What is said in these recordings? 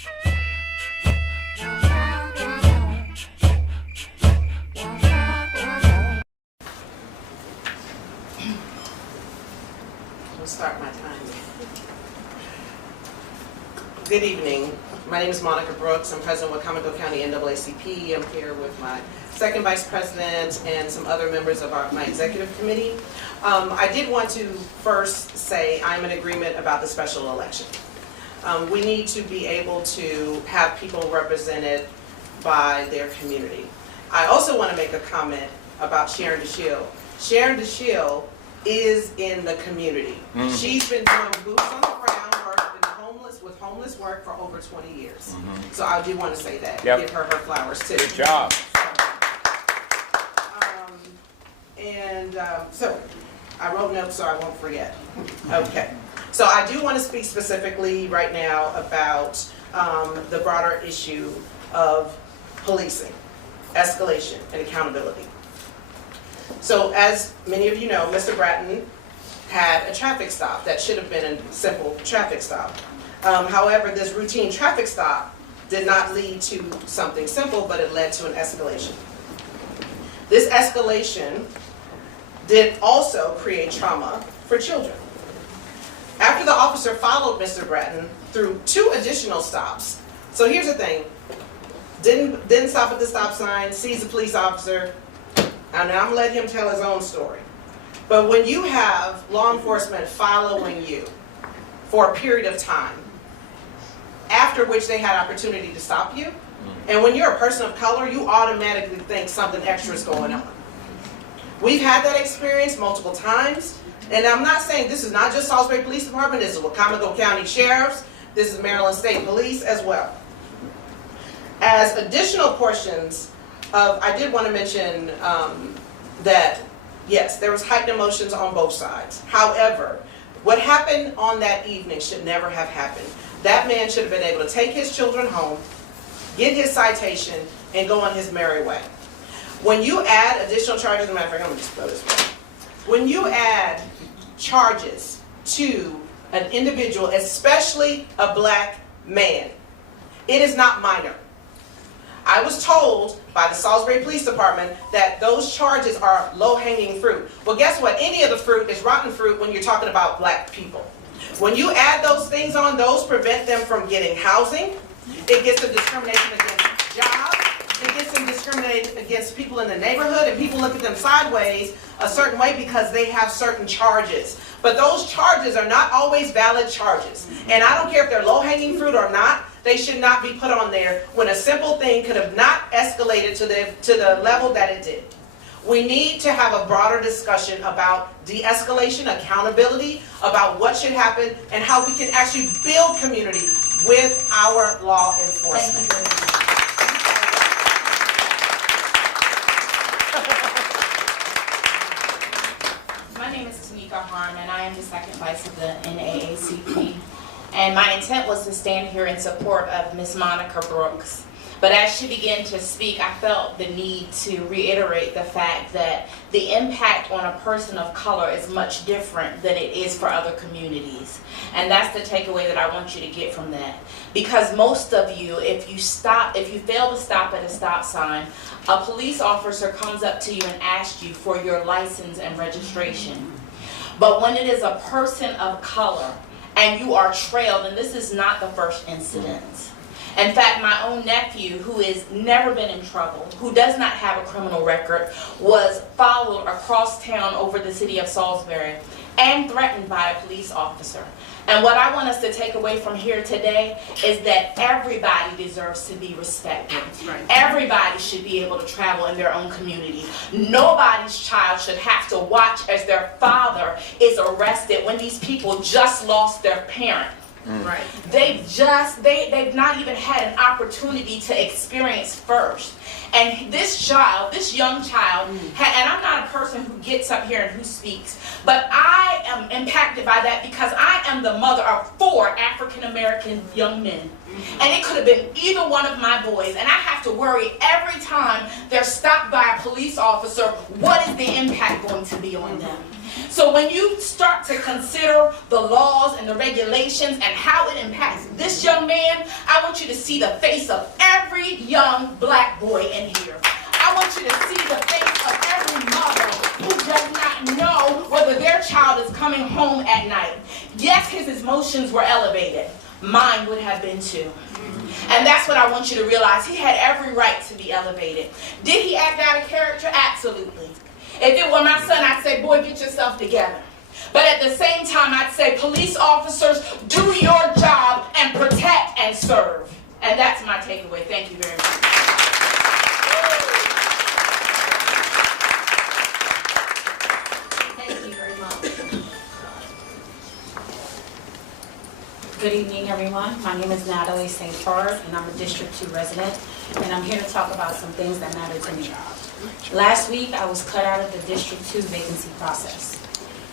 Start my time. Good evening. My name is Monica Brooks. I'm president of Wacomico County NAACP. I'm here with my second vice president and some other members of my executive committee. I did want to first say I'm in agreement about the special election. We need to be able to have people represented by their community. I also want to make a comment about Sharon DeShiel. Sharon DeShiel is in the community. She's been doing boots on the ground work with homeless work for over 20 years. So I do want to say that. Give her her flowers too. Good job. So I wrote notes so I won't forget. Okay. So I do want to speak specifically right now about the broader issue of policing, escalation, and accountability. So as many of you know, Mr. Bratton had a traffic stop that should have been a simple traffic stop. However, this routine traffic stop did not lead to something simple, but it led to an escalation. This escalation did also create trauma for children. After the officer followed Mr. Bratton through 2 additional stops. So here's the thing, didn't stop at the stop sign, sees the police officer, and I'm gonna let him tell his own story. But when you have law enforcement following you for a period of time, after which they had opportunity to stop you, and when you're a person of color, you automatically think something extra is going on. We've had that experience multiple times, and I'm not saying this is not just Salisbury Police Department, this is Wacomico County Sheriffs, this is Maryland State Police as well. As additional portions of, I did want to mention that, yes, there was heightened emotions on both sides. However, what happened on that evening should never have happened. That man should have been able to take his children home, get his citation, and go on his merry way. When you add additional charges, as a matter of fact, I'm going to just go this way. When you add charges to an individual, especially a black man, it is not minor. I was told by the Salisbury Police Department that those charges are low-hanging fruit. Well, guess what? Any of the fruit is rotten fruit when you're talking about black people. When you add those things on, those prevent them from getting housing. It gets them discrimination against jobs. It gets them discriminated against people in the neighborhood, and people look at them sideways a certain way because they have certain charges. But those charges are not always valid charges. And I don't care if they're low-hanging fruit or not, they should not be put on there when a simple thing could have not escalated to the level that it did. We need to have a broader discussion about de-escalation, accountability, about what should happen, and how we can actually build community with our law enforcement. My name is Tanika Harm, and I am the second vice of the NAACP. And my intent was to stand here in support of Ms. Monica Brooks. But as she began to speak, I felt the need to reiterate the fact that the impact on a person of color is much different than it is for other communities. And that's the takeaway that I want you to get from that. Because most of you, if you fail to stop at a stop sign, a police officer comes up to you and asks you for your license and registration. But when it is a person of color, and you are trailed, and this is not the first incident. In fact, my own nephew, who has never been in trouble, who does not have a criminal record, was followed across town over the city of Salisbury and threatened by a police officer. And what I want us to take away from here today is that everybody deserves to be respected. Right. Everybody should be able to travel in their own community. Nobody's child should have to watch as their father is arrested when these people just lost their parent. Right. They've not even had an opportunity to experience first. And this young child, and I'm not a person who gets up here and who speaks, but I am impacted by that because I am the mother of 4 African-American young men. And it could have been either one of my boys, and I have to worry every time they're stopped by a police officer, what is the impact going to be on them? So when you start to consider the laws and the regulations and how it impacts this young man, I want you to see the face of every young black boy in here. I want you to see the face of every mother who does not know whether their child is coming home at night. Yes, his emotions were elevated. Mine would have been too. And that's what I want you to realize. He had every right to be elevated. Did he act out of character? Absolutely. If it were my son, I'd say, boy, get yourself together. But at the same time, I'd say, police officers, do your job and protect and serve. And that's my takeaway. Thank you very much. Thank you very much. Good evening, everyone. My name is Natalie St. Charles, and I'm a District 2 resident, and I'm here to talk about some things that matter to me. Last week, I was cut out of the District 2 vacancy process.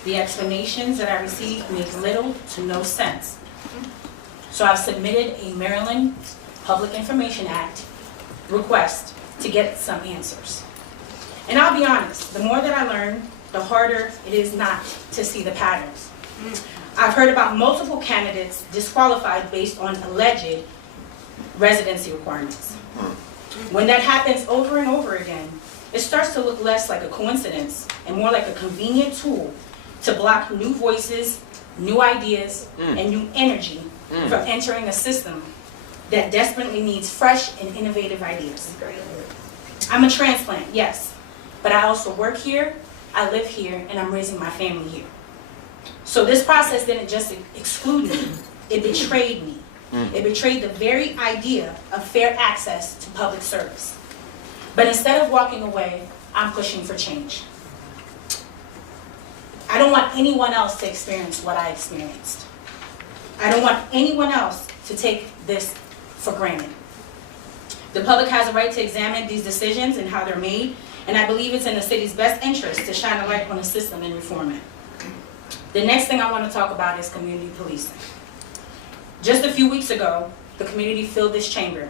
The explanations that I received make little to no sense. So I've submitted a Maryland Public Information Act request to get some answers. And I'll be honest, the more that I learn, the harder it is not to see the patterns. I've heard about multiple candidates disqualified based on alleged residency requirements. When that happens over and over again, it starts to look less like a coincidence and more like a convenient tool to block new voices, new ideas, and new energy from entering a system that desperately needs fresh and innovative ideas. I'm a transplant, yes, but I also work here, I live here, and I'm raising my family here. So this process didn't just exclude me, it betrayed me. It betrayed the very idea of fair access to public service. But instead of walking away, I'm pushing for change. I don't want anyone else to experience what I experienced. I don't want anyone else to take this for granted. The public has a right to examine these decisions and how they're made, and I believe it's in the city's best interest to shine a light on the system and reform it. The next thing I want to talk about is community policing. Just a few weeks ago, the community filled this chamber.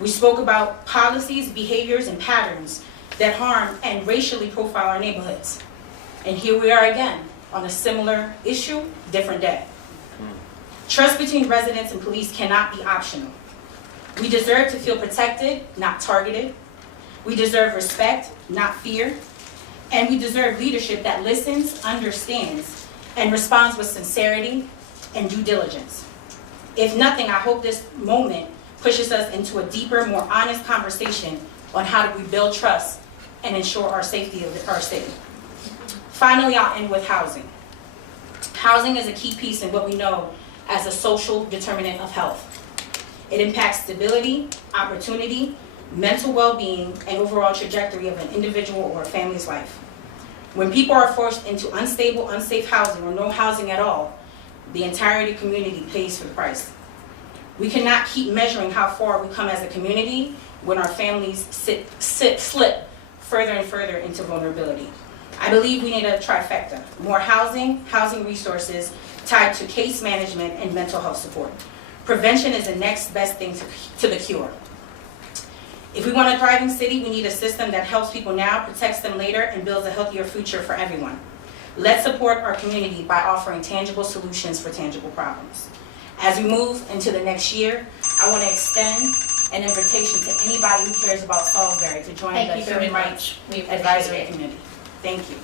We spoke about policies, behaviors, and patterns that harm and racially profile our neighborhoods. And here we are again on a similar issue, different day. Trust between residents and police cannot be optional. We deserve to feel protected, not targeted. We deserve respect, not fear. And we deserve leadership that listens, understands, and responds with sincerity and due diligence. If nothing, I hope this moment pushes us into a deeper, more honest conversation on how to rebuild trust and ensure our safety of our city. Finally, I'll end with housing. Housing is a key piece in what we know as a social determinant of health. It impacts stability, opportunity, mental well-being, and overall trajectory of an individual or a family's life. When people are forced into unstable, unsafe housing or no housing at all, the entirety community pays for the price. We cannot keep measuring how far we come as a community when our families slip further and further into vulnerability. I believe we need a trifecta: more housing, housing resources tied to case management and mental health support. Prevention is the next best thing to the cure. If we want a thriving city, we need a system that helps people now, protects them later, and builds a healthier future for everyone. Let's support our community by offering tangible solutions for tangible problems. As we move into the next year, I want to extend an invitation to anybody who cares about Salisbury to join the Human Rights Advisory Committee. Thank you.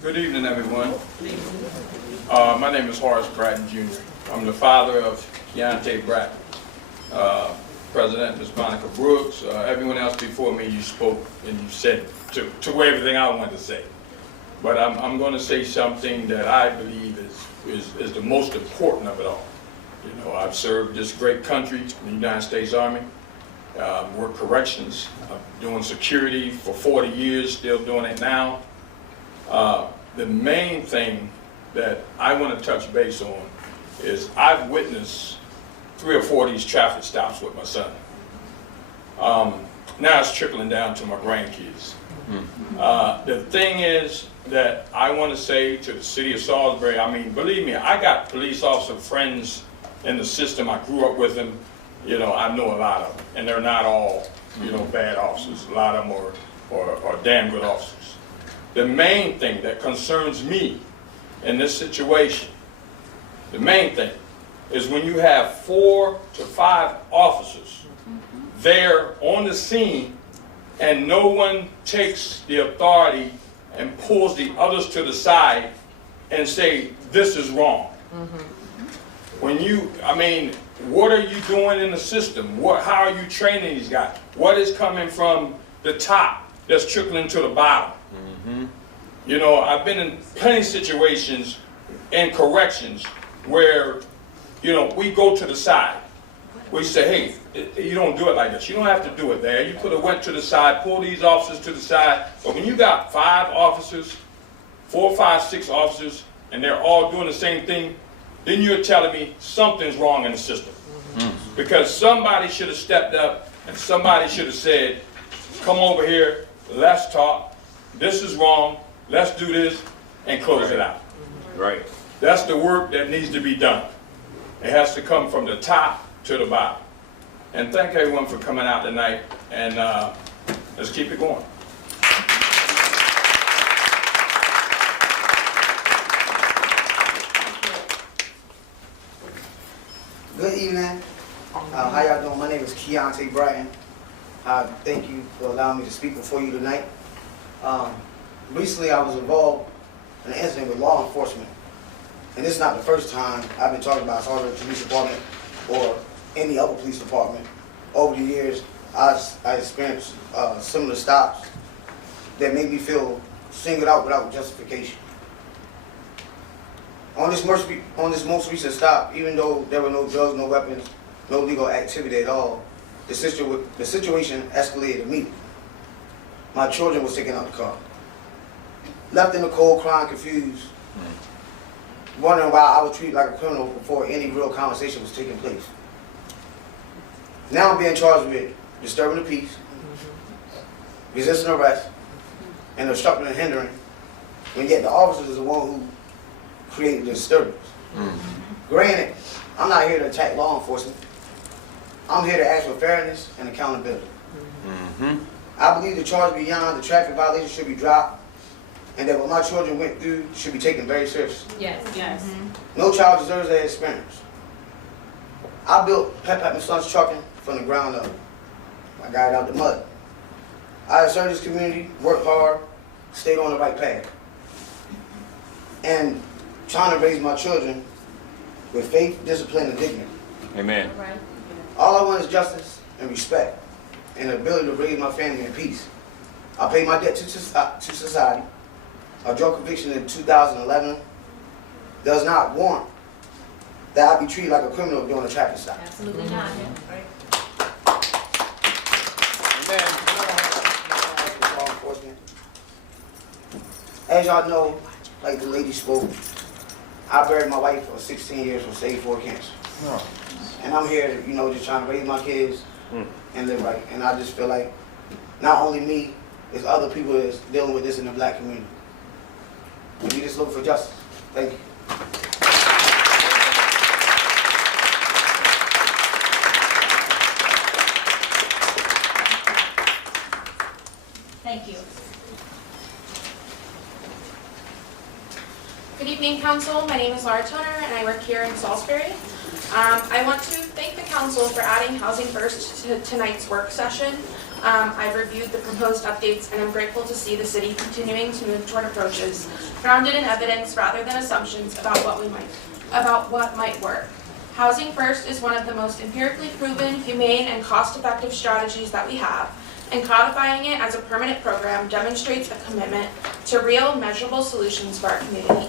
Good evening, everyone. My name is Horace Bratton Jr. I'm the father of Keontae Bratton. President, Ms. Monica Brooks, everyone else before me, you spoke and you said to everything I wanted to say. But I'm going to say something that I believe is the most important of it all. You know, I've served this great country, the United States Army, worked corrections, I'm doing security for 40 years, still doing it now. The main thing that I want to touch base on is I've witnessed 3 or 4 of these traffic stops with my son. Now it's trickling down to my grandkids. The thing is that I want to say to the city of Salisbury, I mean, believe me, I got police officer friends in the system. I grew up with them. You know, I know a lot of them, and they're not all bad officers. A lot of them are damn good officers. The main thing that concerns me in this situation, the main thing, is when you have 4 to 5 officers there on the scene and no one takes the authority and pulls the others to the side and say, this is wrong. When what are you doing in the system? How are you training these guys? What is coming from the top that's trickling to the bottom? I've been in plenty of situations in corrections where, we go to the side. We say, hey, you don't do it like this. You don't have to do it there. You could have went to the side, pull these officers to the side. But when you got 5 officers, 4, 5, 6 officers, and they're all doing the same thing, then you're telling me something's wrong in the system. Because somebody should have stepped up and somebody should have said, come over here, let's talk, this is wrong, let's do this, and close it out. Right. That's the work that needs to be done. It has to come from the top to the bottom. And thank everyone for coming out tonight, and let's keep it going. Good evening. How y'all doing? My name is Keontae Bratton. Thank you for allowing me to speak before you tonight. Recently, I was involved in an incident with law enforcement, and this is not the first time I've been talking about Salisbury Police Department or any other police department. Over the years, I experienced similar stops that made me feel singled out without justification. On this most recent stop, even though there were no drugs, no weapons, no legal activity at all, the situation escalated immediately. My children was taken out the car. Left in the cold, crying, confused, wondering why I was treated like a criminal before any real conversation was taking place. Now I'm being charged with disturbing the peace, resisting arrest, and obstructing and hindering, and yet the officer is the one who created the disturbance. Granted, I'm not here to attack law enforcement. I'm here to ask for fairness and accountability. I believe the charge beyond the traffic violation should be dropped, and that what my children went through should be taken very seriously. Yes. No child deserves that experience. I built Pep and Sons Trucking from the ground up. I got it out the mud. I served this community, worked hard, stayed on the right path, and trying to raise my children with faith, discipline, and dignity. Amen. All I want is justice and respect and the ability to raise my family in peace. I paid my debt to society. A drug conviction in 2011 does not warrant that I be treated like a criminal during a traffic stop. Absolutely not. Law enforcement. As y'all know, like the lady spoke, I buried my wife for 16 years from stage 4 cancer. And I'm here, just trying to raise my kids and live right. And I just feel like not only me, it's other people that's dealing with this in the black community. And we just look for justice. Thank you. Thank you. Good evening, Council. My name is Laura Toner, and I work here in Salisbury. I want to thank the Council for adding Housing First to tonight's work session. I've reviewed the proposed updates, and I'm grateful to see the City continuing to move toward approaches grounded in evidence rather than assumptions about what might work. Housing First is one of the most empirically proven, humane, and cost-effective strategies that we have, and codifying it as a permanent program demonstrates a commitment to real, measurable solutions for our community.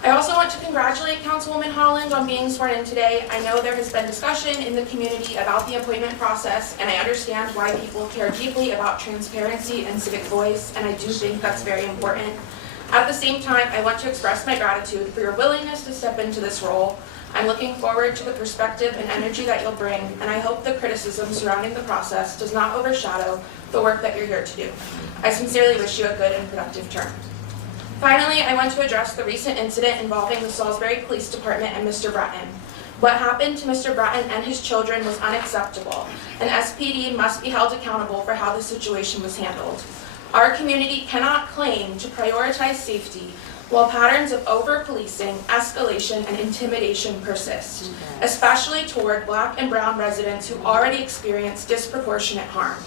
I also want to congratulate Councilwoman Holland on being sworn in today. I know there has been discussion in the community about the appointment process, and I understand why people care deeply about transparency and civic voice, and I do think that's very important. At the same time, I want to express my gratitude for your willingness to step into this role. I'm looking forward to the perspective and energy that you'll bring, and I hope the criticism surrounding the process does not overshadow the work that you're here to do. I sincerely wish you a good and productive term. Finally, I want to address the recent incident involving the Salisbury Police Department and Mr. Bratton. What happened to Mr. Bratton and his children was unacceptable, and SPD must be held accountable for how the situation was handled. Our community cannot claim to prioritize safety while patterns of over-policing, escalation, and intimidation persist, especially toward Black and brown residents who already experience disproportionate harm.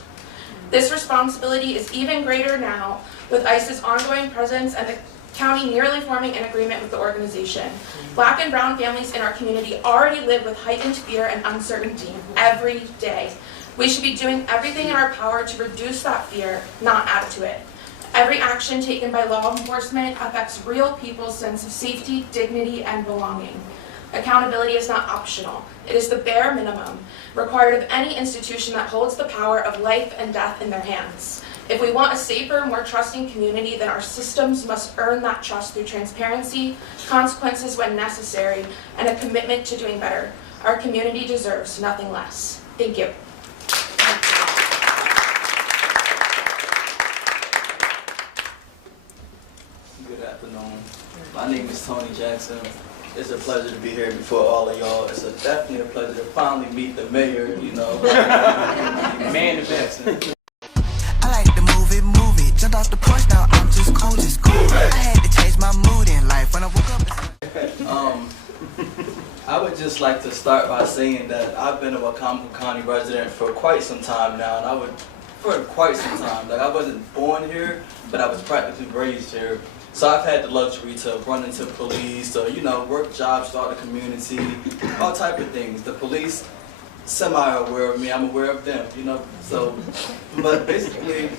This responsibility is even greater now with ICE's ongoing presence and the county nearly forming an agreement with the organization. Black and brown families in our community already live with heightened fear and uncertainty every day. We should be doing everything in our power to reduce that fear, not add to it. Every action taken by law enforcement affects real people's sense of safety, dignity, and belonging. Accountability is not optional. It is the bare minimum required of any institution that holds the power of life and death in their hands. If we want a safer, more trusting community, then our systems must earn that trust through transparency, consequences when necessary, and a commitment to doing better. Our community deserves nothing less. Thank you. Good afternoon. My name is Tony Jackson. It's a pleasure to be here before all of y'all. It's definitely a pleasure to finally meet the mayor, you know. Man Jackson. I like to move it. Jumped off the porch, now I'm just cool. I had to change my mood in life when I woke up. I would just like to start by saying that I've been a Wacomico County resident for quite some time now, and for quite some time. Like, I wasn't born here, but I was practically raised here. So I've had the luxury to run into police, to, you know, work jobs throughout the community, all type of things. The police, semi-aware of me, I'm aware of them, you know. So, but basically,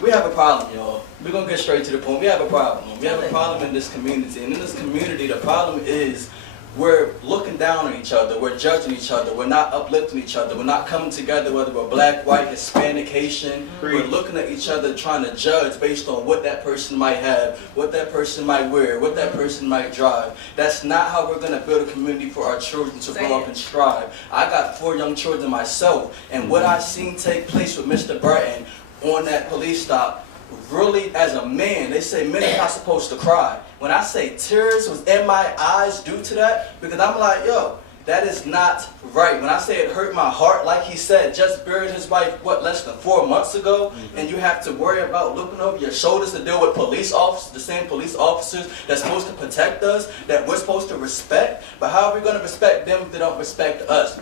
we have a problem, y'all. We're gonna get straight to the point. We have a problem. We have a problem in this community, and in this community, the problem is we're looking down on each other, we're judging each other, we're not uplifting each other, we're not coming together, whether we're Black, white, Hispanic, Haitian. We're looking at each other trying to judge based on what that person might have, what that person might wear, what that person might drive. That's not how we're going to build a community for our children to grow up and strive. I got 4 young children myself, and what I've seen take place with Mr. Bratton on that police stop, really, as a man, they say men are not supposed to cry. When I say tears was in my eyes due to that, because I'm like, yo, that is not right. When I say it hurt my heart, like he said, just buried his wife, what, less than 4 months ago, and you have to worry about looking over your shoulders to deal with police officers, the same police officers that's supposed to protect us, that we're supposed to respect. But how are we going to respect them if they don't respect us?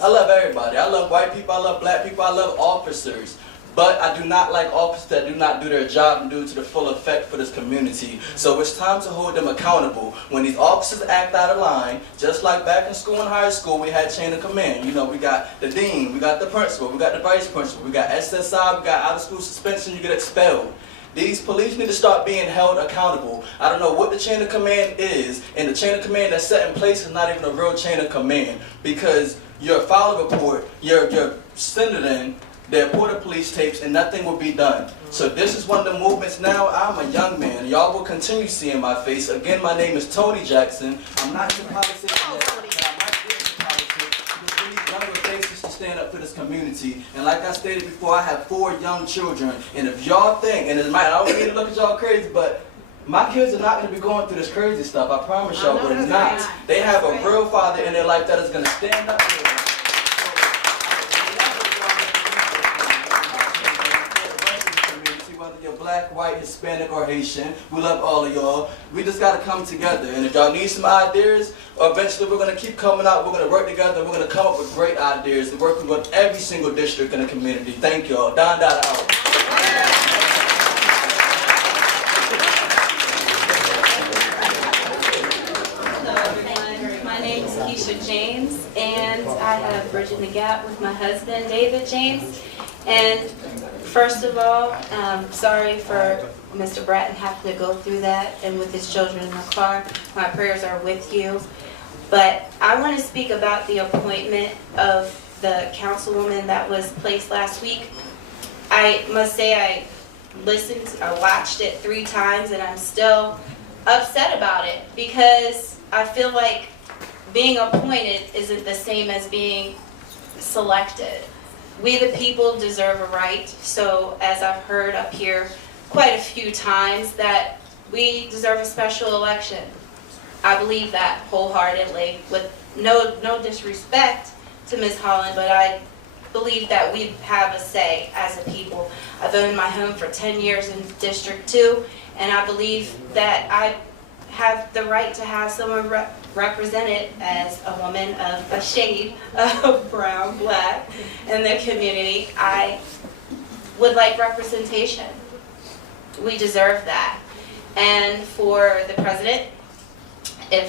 I love everybody. I love white people, I love Black people, I love officers. But I do not like officers that do not do their job and do it to the full effect for this community. So it's time to hold them accountable. When these officers act out of line, just like back in school and high school, we had chain of command. You know, we got the dean, we got the principal, we got the vice principal, we got SSI, we got out of school suspension, you get expelled. These police need to start being held accountable. I don't know what the chain of command is, and the chain of command that's set in place is not even a real chain of command, because your file report, you're sending in, they report the police tapes and nothing will be done. So this is one of the movements now. I'm a young man. Y'all will continue seeing my face. Again, my name is Tony Jackson. I'm not in politics yet, but I might get into politics because we need younger faces to stand up for this community. And like I stated before, I have 4 young children. And if y'all think, and I don't mean to look at y'all crazy, but my kids are not going to be going through this crazy stuff. I promise y'all, but not. They have a real father in their life that is going to stand up for them. Black, white, Hispanic, or Haitian. We love all of y'all. We just got to come together. And if y'all need some ideas, eventually we're going to keep coming out. We're going to work together. We're going to come up with great ideas and working with every single district in the community. Thank y'all. Don Dada out. Hello everyone, my name is Keisha James, and I have bridging the gap with my husband, David James. And first of all, sorry for Mr. Bratton having to go through that and with his children in the car. My prayers are with you. But I want to speak about the appointment of the councilwoman that was placed last week. I must say I watched it 3 times and I'm still upset about it because I feel like being appointed isn't the same as being selected. We the people deserve a right, so as I've heard up here quite a few times, that we deserve a special election. I believe that wholeheartedly, with no disrespect to Ms. Holland, but I believe that we have a say as a people. I've owned my home for 10 years in District 2, and I believe that I have the right to have someone represented as a woman of a shade of brown, black in the community. I would like representation. We deserve that. And for the president,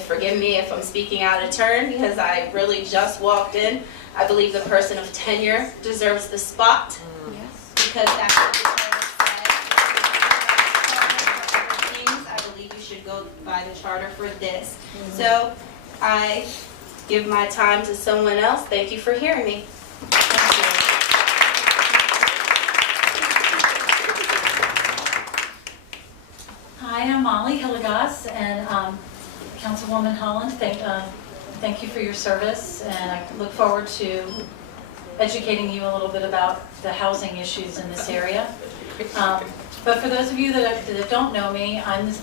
forgive me if I'm speaking out of turn because I really just walked in. I believe the person of tenure deserves the spot because that's what the charter says. I believe you should go by the charter for this. So I give my time to someone else. Thank you for hearing me. Thank you. Hi, I'm Molly Hillegas, and Councilwoman Holland, thank you for your service, and I look forward to educating you a little bit about the housing issues in this area. But for those of you that don't know me, I'm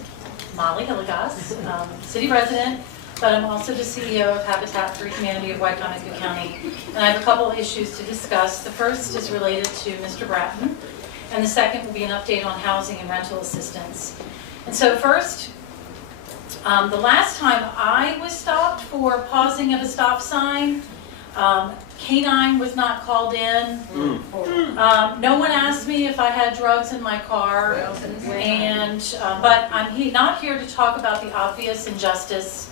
Molly Hillegas, city resident, but I'm also the CEO of Habitat for Humanity of Wacomico County, and I have a couple of issues to discuss. The first is related to Mr. Bratton, and the second will be an update on housing and rental assistance. And so first, the last time I was stopped for pausing at a stop sign, K-9 was not called in. No one asked me if I had drugs in my car, but I'm not here to talk about the obvious injustice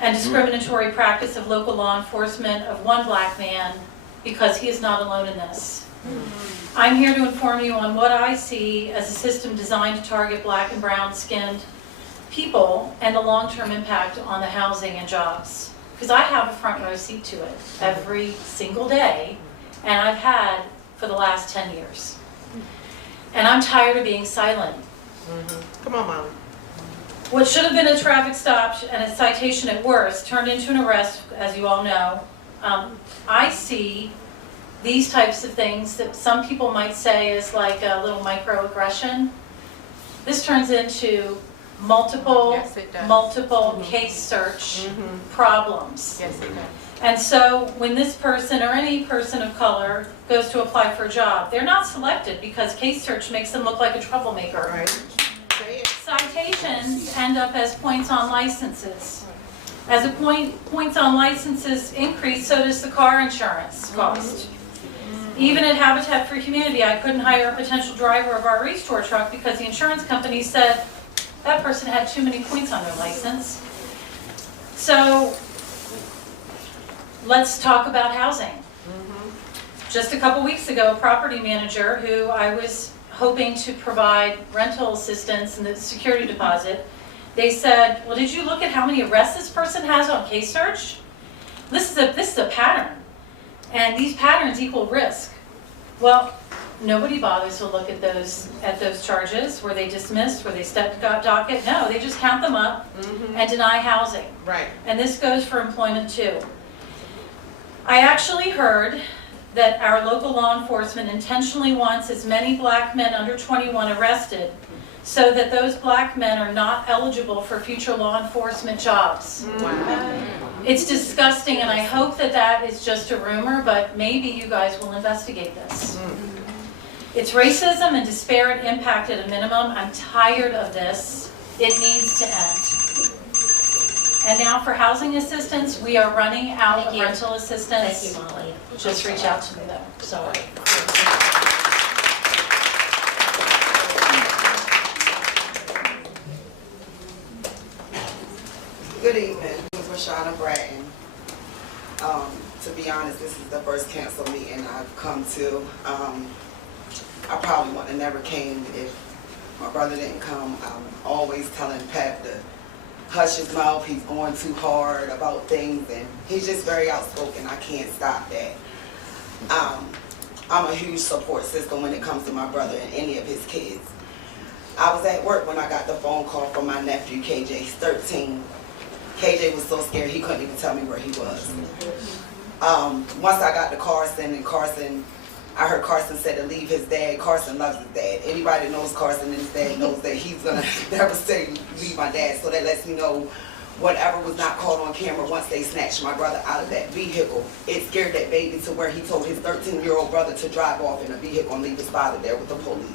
and discriminatory practice of local law enforcement of one black man because he is not alone in this. I'm here to inform you on what I see as a system designed to target black and brown-skinned people and the long-term impact on the housing and jobs. Because I have a front row seat to it every single day, and I've had for the last 10 years. And I'm tired of being silent. Come on, Mom. What should have been a traffic stop and a citation at worst turned into an arrest, as you all know. I see these types of things that some people might say is like a little microaggression. This turns into multiple case search problems. Yes, it does. And so when this person or any person of color goes to apply for a job, they're not selected because case search makes them look like a troublemaker. Right. Say it. Citations end up as points on licenses. As the points on licenses increase, so does the car insurance cost. Even at Habitat for Humanity, I couldn't hire a potential driver of our restore truck because the insurance company said that person had too many points on their license. So let's talk about housing. Just a couple weeks ago, a property manager who I was hoping to provide rental assistance and the security deposit, they said, well, did you look at how many arrests this person has on case search? This is a pattern. And these patterns equal risk. Well, nobody bothers to look at those charges. Were they dismissed? Were they got docket? No, they just count them up and deny housing. Right. And this goes for employment too. I actually heard that our local law enforcement intentionally wants as many black men under 21 arrested so that those black men are not eligible for future law enforcement jobs. Wow. It's disgusting, and I hope that that is just a rumor, but maybe you guys will investigate this. It's racism and disparate impact at a minimum. I'm tired of this. It needs to end. And now for housing assistance, we are running out of rental assistance. Thank you, Molly. Just reach out to me though. Sorry. Good evening. This is Rashana Bratton. To be honest, this is the first council meeting I've come to. I probably would have never came if my brother didn't come. I'm always telling Pat to hush his mouth. He's going too hard about things, and he's just very outspoken. I can't stop that. I'm a huge support system when it comes to my brother and any of his kids. I was at work when I got the phone call from my nephew, KJ. He's 13. KJ was so scared he couldn't even tell me where he was. Once I got to Carson, and I heard Carson said to leave his dad. Carson loves his dad. Anybody that knows Carson and his dad knows that he's gonna never say leave my dad. So that lets me know whatever was not caught on camera, once they snatched my brother out of that vehicle, it scared that baby to where he told his 13-year-old brother to drive off in a vehicle and leave his father there with the police.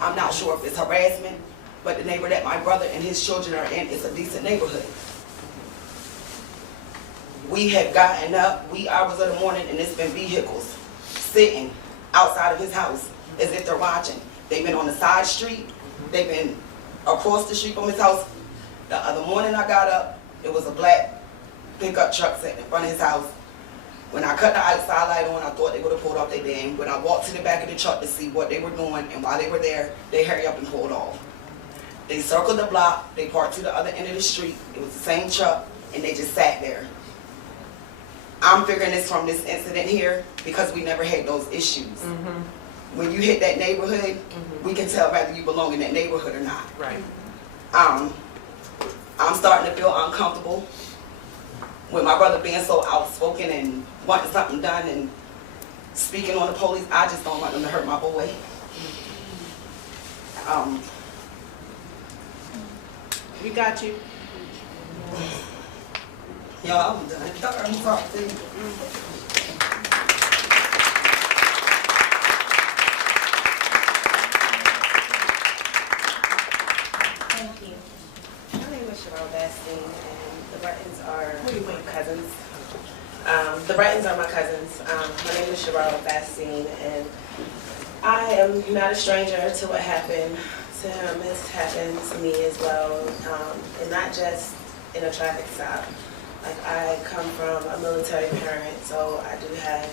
I'm not sure if it's harassment, but the neighbor that my brother and his children are in is a decent neighborhood. We have gotten up wee hours of the morning and it's been vehicles sitting outside of his house as if they're watching. They've been on the side street, they've been across the street from his house. The other morning I got up, it was a black pickup truck sitting in front of his house. When I cut the outside light on, I thought they would have pulled off their dam. When I walked to the back of the truck to see what they were doing, and while they were there, they hurried up and pulled off. They circled the block, they parked to the other end of the street, it was the same truck, and they just sat there. I'm figuring this from this incident here because we never had those issues. When you hit that neighborhood, we can tell whether you belong in that neighborhood or not. Right. I'm starting to feel uncomfortable with my brother being so outspoken and wanting something done and speaking on the police. I just don't want them to hurt my boy. We got you. Y'all, I'm done. I'm sorry. Thank you. My name is Cheryl Bastine, and the Brettons are my cousins. The Brettons are my cousins. My name is Cheryl Bastine, and I am not a stranger to what happened to him. It's happened to me as well, and not just in a traffic stop. Like, I come from a military parent, so I do have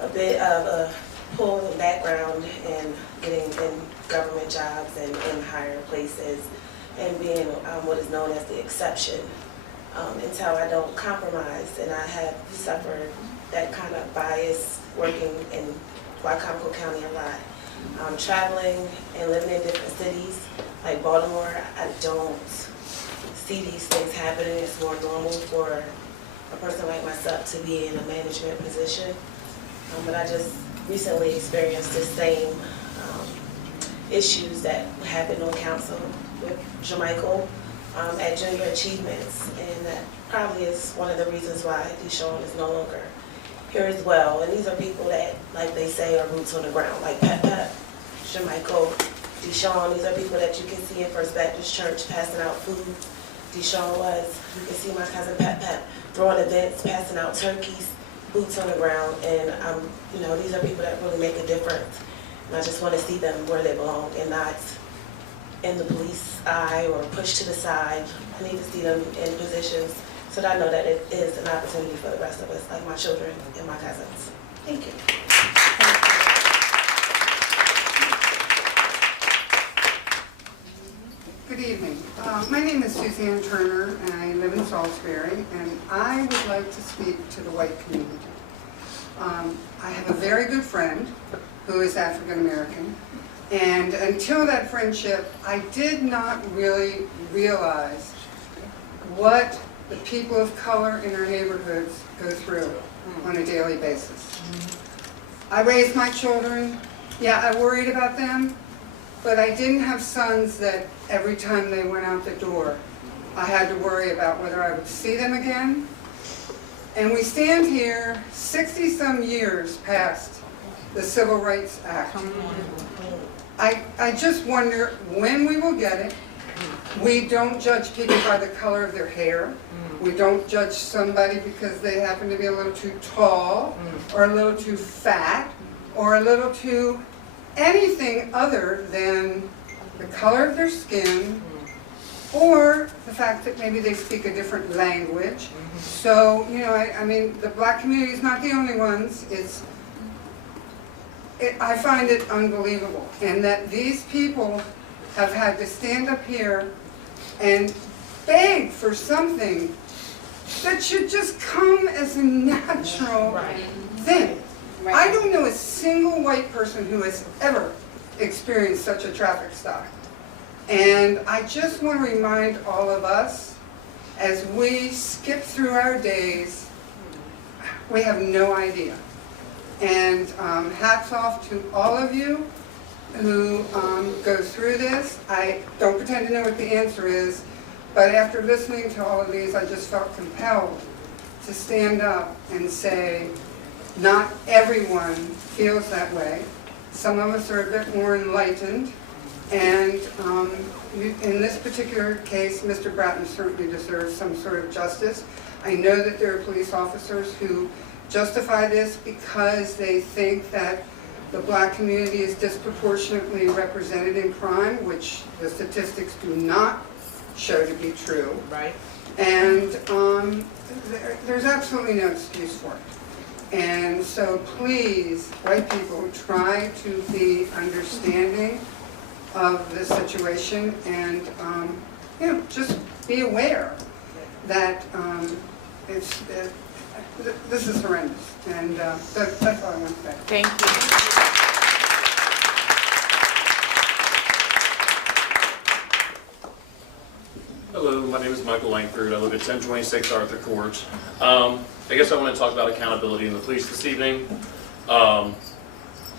a bit of a pull and background in getting in government jobs and in higher places, and being what is known as the exception, until I don't compromise. And I have suffered that kind of bias working in Wycomico County a lot. Traveling and living in different cities, like Baltimore, I don't see these things happening. It's more normal for a person like myself to be in a management position. But I just recently experienced the same issues that happened on council with Jermichael at Junior Achievements, and that probably is one of the reasons why Deshaun is no longer here as well. And these are people that, like they say, are roots on the ground, like Pep, Jermichael, Deshaun. These are people that you can see in First Baptist Church passing out food. Deshaun was. You can see my cousin Pep throwing events, passing out turkeys, boots on the ground, and these are people that really make a difference. And I just want to see them where they belong and not in the police eye or pushed to the side. I need to see them in positions so that I know that it is an opportunity for the rest of us, like my children and my cousins. Thank you. Good evening. My name is Suzanne Turner, and I live in Salisbury, and I would like to speak to the white community. I have a very good friend who is African American, and until that friendship, I did not really realize what the people of color in our neighborhoods go through on a daily basis. I raised my children. Yeah, I worried about them, but I didn't have sons that every time they went out the door, I had to worry about whether I would see them again. And we stand here 60-some years past the Civil Rights Act. I just wonder when we will get it. We don't judge people by the color of their hair. We don't judge somebody because they happen to be a little too tall or a little too fat or a little too anything other than the color of their skin or the fact that maybe they speak a different language. So, I mean, the black community is not the only ones. I find it unbelievable. And that these people have had to stand up here and beg for something that should just come as a natural thing. I don't know a single white person who has ever experienced such a traffic stop. And I just want to remind all of us, as we skip through our days, we have no idea. And hats off to all of you who go through this. I don't pretend to know what the answer is, But after listening to all of these, I just felt compelled to stand up and say, not everyone feels that way. Some of us are a bit more enlightened, and in this particular case, Mr. Bratton certainly deserves some sort of justice. I know that there are police officers who justify this because they think that the black community is disproportionately represented in crime, which the statistics do not show to be true. Right. And there's absolutely no excuse for it. And so please, white people, try to be understanding of the situation and just be aware that this is horrendous. And that's all I want to say. Thank you. Hello, my name is Michael Langford. I live at 1026 Arthur Court. I guess I want to talk about accountability in the police this evening. I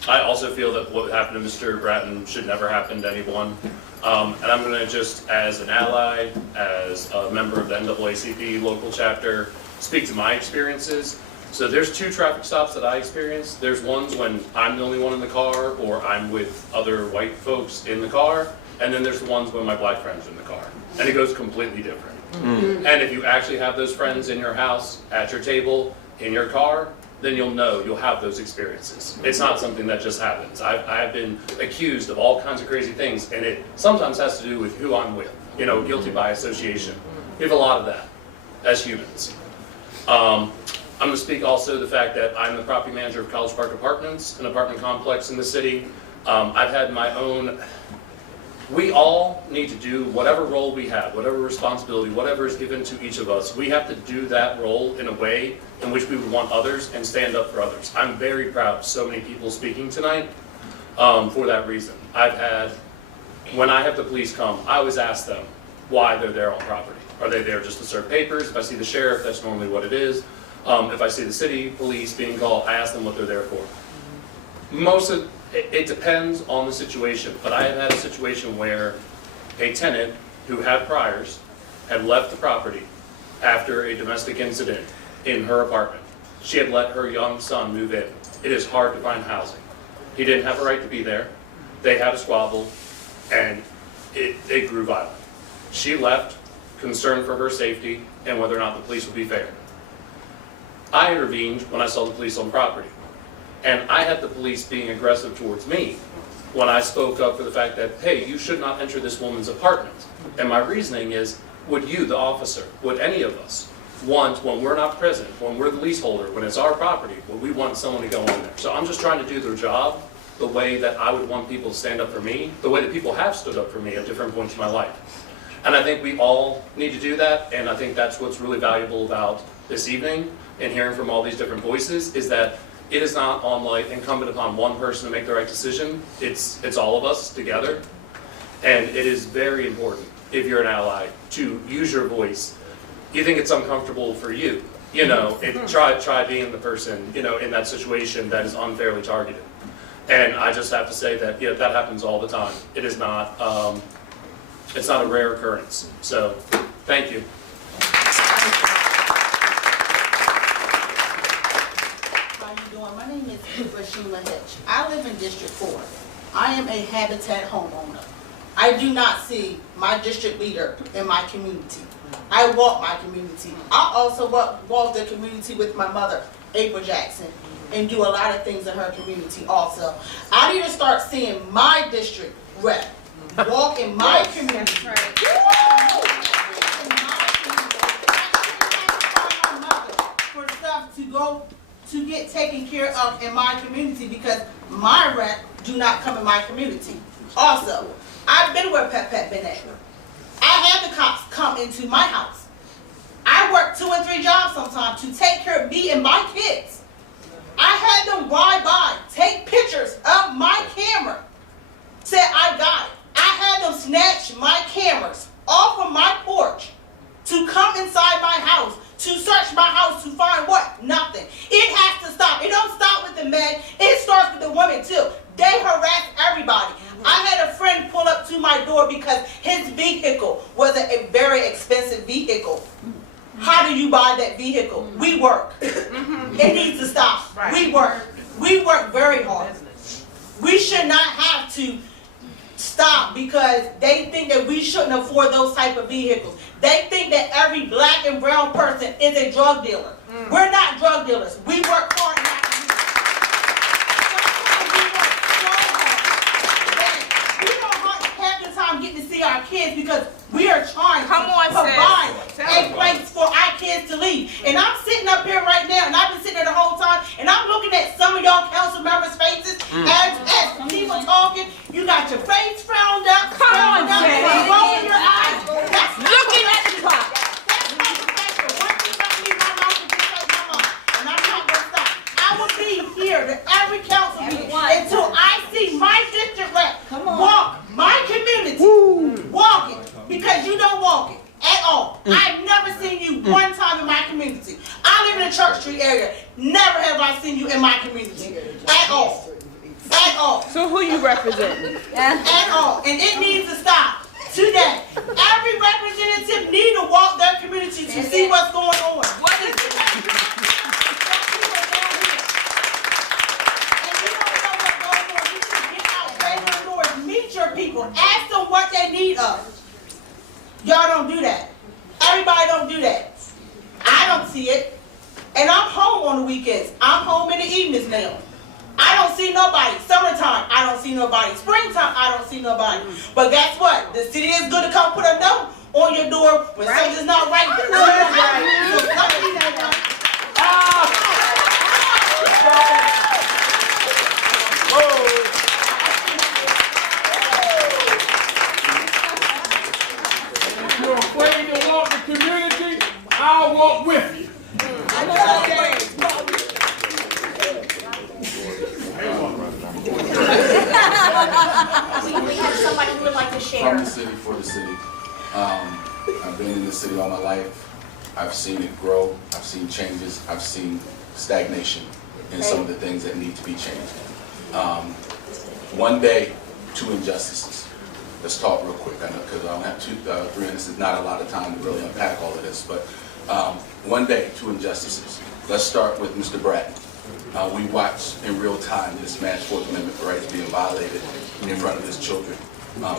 also feel that what happened to Mr. Bratton should never happen to anyone. And I'm going to just, as an ally, as a member of the NAACP local chapter, speak to my experiences. So there's 2 traffic stops that I experienced. There's ones when I'm the only one in the car or I'm with other white folks in the car. And then there's the ones when my black friends are in the car. And it goes completely different. And if you actually have those friends in your house, at your table, in your car, then you'll have those experiences. It's not something that just happens. I've been accused of all kinds of crazy things, and it sometimes has to do with who I'm with. Guilty by association. We have a lot of that as humans. I'm going to speak also the fact that I'm the property manager of College Park Apartments, an apartment complex in the city. I've had my own. We all need to do whatever role we have, whatever responsibility, whatever is given to each of us. We have to do that role in a way in which we would want others and stand up for others. I'm very proud of so many people speaking tonight for that reason. When I have the police come, I always ask them why they're there on property. Are they there just to serve papers? If I see the sheriff, that's normally what it is. If I see the city police being called, I ask them what they're there for. It depends on the situation, but I have had a situation where a tenant who had priors had left the property after a domestic incident in her apartment. She had let her young son move in. It is hard to find housing. He didn't have a right to be there. They had a squabble, and it grew violent. She left, concerned for her safety and whether or not the police would be fair. I intervened when I saw the police on property. And I had the police being aggressive towards me when I spoke up for the fact that, hey, you should not enter this woman's apartment. And my reasoning is, would you, the officer, would any of us want, when we're not present, when we're the leaseholder, when it's our property, would we want someone to go in there? So I'm just trying to do their job the way that I would want people to stand up for me, the way that people have stood up for me at different points in my life. And I think we all need to do that, and I think that's what's really valuable about this evening and hearing from all these different voices, is that it is not incumbent upon one person to make the right decision. It's all of us together. And it is very important, if you're an ally, to use your voice. You think it's uncomfortable for you, try being the person, in that situation that is unfairly targeted. And I just have to say that, that happens all the time. It is not, it's not a rare occurrence. So, thank you. My name is Rashima Hitch. I live in District 4. I am a Habitat homeowner. I do not see my district leader in my community. I walk my community. I also walk the community with my mother, April Jackson, and do a lot of things in her community also. I need to start seeing my district rep walk in my community. For stuff to get taken care of in my community, because my rep do not come in my community. Also, I've been where Pet been at. I had the cops come into my house. I work 2 and 3 jobs sometimes to take care of me and my kids. I had them ride by, take pictures of my camera, said I got it. I had them snatch my cameras off of my porch to come inside my house, to search my house to find what? Nothing. It has to stop. It don't stop with the men. It starts with the women too. They harass everybody. I had a friend pull up to my door because his vehicle wasn't a very expensive vehicle. How do you buy that vehicle? We work. It needs to stop. We work. We work very hard. We should not have to stop because they think that we shouldn't afford those type of vehicles. They think that every black and brown person is a drug dealer. We're not drug dealers. We work hard in our community. We don't have the time getting to see our kids because we are trying to provide a place for our kids to leave. And I'm sitting up here right now, and I've been sitting there the whole time, and I'm looking at some of y'all council members' faces as people talking. You got your face frowned up, rolling your eyes. That's looking at the clock. That's not professional. One thing about me, my mouth is just like my mom, and I'm not gonna stop. I will be here to every council meeting until I see my district rep walk my community, walk it, because you don't walk it at all. I've never seen you one time in my community. I live in the Church Street area. Never have I seen you in my community at all. At all. So who you representing? At all. And it needs to stop today. Every representative need to walk their community to see what's going on. What is it? Meet your people. Ask them what they need of. Y'all don't do that. Everybody don't do that. I don't see it. And I'm home on the weekends. I'm home in the evenings now. I don't see nobody. Summertime, I don't see nobody. Springtime, I don't see nobody. But guess what? The city is going to come put a note on your door when something's not right. If you're afraid to walk the community, I'll walk with you. We have somebody who would like to share. From the city, for the city. I've been in this city all my life. I've seen it grow. I've seen changes. I've seen stagnation in some of the things that need to be changed. One day, two injustices. Let's talk real quick. I know because I don't have 3 minutes. It's not a lot of time to really unpack all of this. But one day, two injustices. Let's start with Mr. Bratton. We watched in real time this man's Fourth Amendment rights being violated in front of his children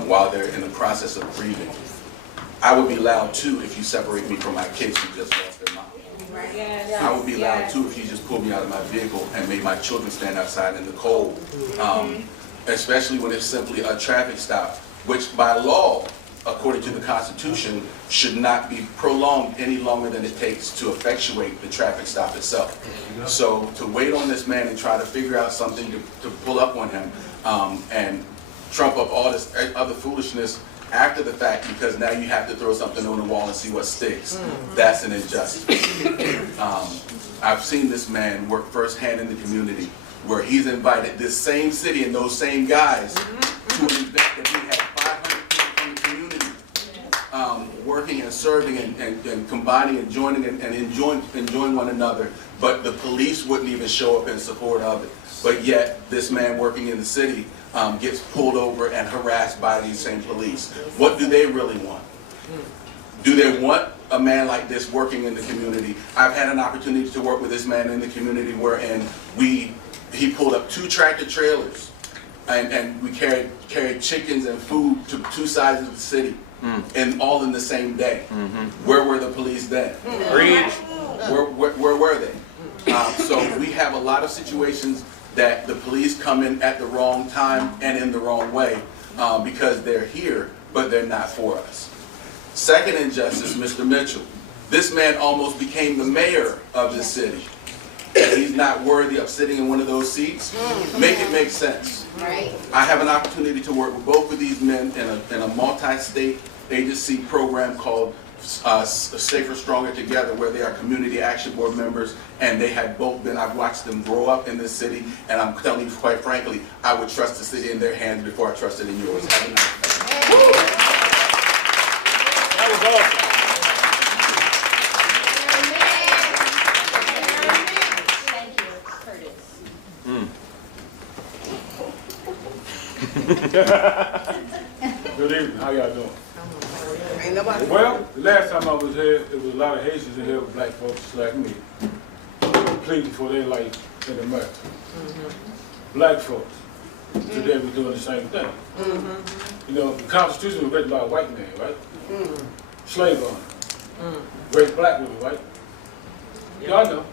while they're in the process of grieving. I would be loud too if you separate me from my kids who just lost their mom. I would be loud too if you just pulled me out of my vehicle and made my children stand outside in the cold. Especially when it's simply a traffic stop, which by law, according to the Constitution, should not be prolonged any longer than it takes to effectuate the traffic stop itself. So to wait on this man and try to figure out something to pull up on him and trump up all this other foolishness after the fact because now you have to throw something on the wall and see what sticks, that's an injustice. I've seen this man work firsthand in the community where he's invited this same city and those same guys to an event that we had 500 people from the community working and serving and combining and joining and enjoying one another, but the police wouldn't even show up in support of it. But yet, this man working in the city gets pulled over and harassed by these same police. What do they really want? Do they want a man like this working in the community? I've had an opportunity to work with this man in the community wherein he pulled up 2 tractor trailers and we carried chickens and food to 2 sides of the city and all in the same day. Where were the police then? Where were they? So we have a lot of situations that the police come in at the wrong time and in the wrong way because they're here, but they're not for us. Second injustice, Mr. Mitchell. This man almost became the mayor of this city. And he's not worthy of sitting in one of those seats. Make it make sense. Right. I have an opportunity to work with both of these men in a multi-state agency program called Safer, Stronger Together, where they are community action board members, and they have both been, I've watched them grow up in this city, and I'm telling you quite frankly, I would trust the city in their hands before I trust it in yours. Have a nice day. That was awesome. Thank you, Curtis. Good evening, how y'all doing? Ain't nobody. Well, the last time I was here, there was a lot of Haitians in here with black folks just like me. They were pleading for their life in America. Black folks, today we're doing the same thing. You know, the Constitution was written by a white man, right? Slave owner. Great black woman, right? Y'all know.